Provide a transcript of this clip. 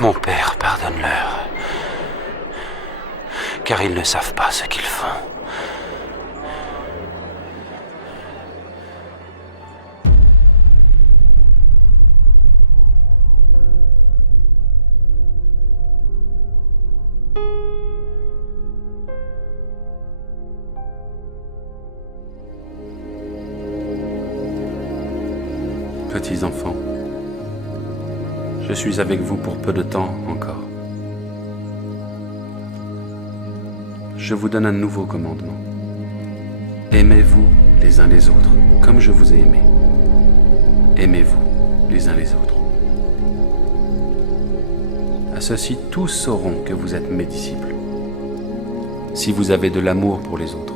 Mon Père, pardonne-leur, car ils ne savent pas ce qu'ils font. Petits enfants, je suis avec vous pour peu de temps encore. Je vous donne un nouveau commandement. Aimez-vous les uns les autres, comme je vous ai aimé. Aimez-vous les uns les autres. À ceci, tous sauront que vous êtes mes disciples, si vous avez de l'amour pour les autres.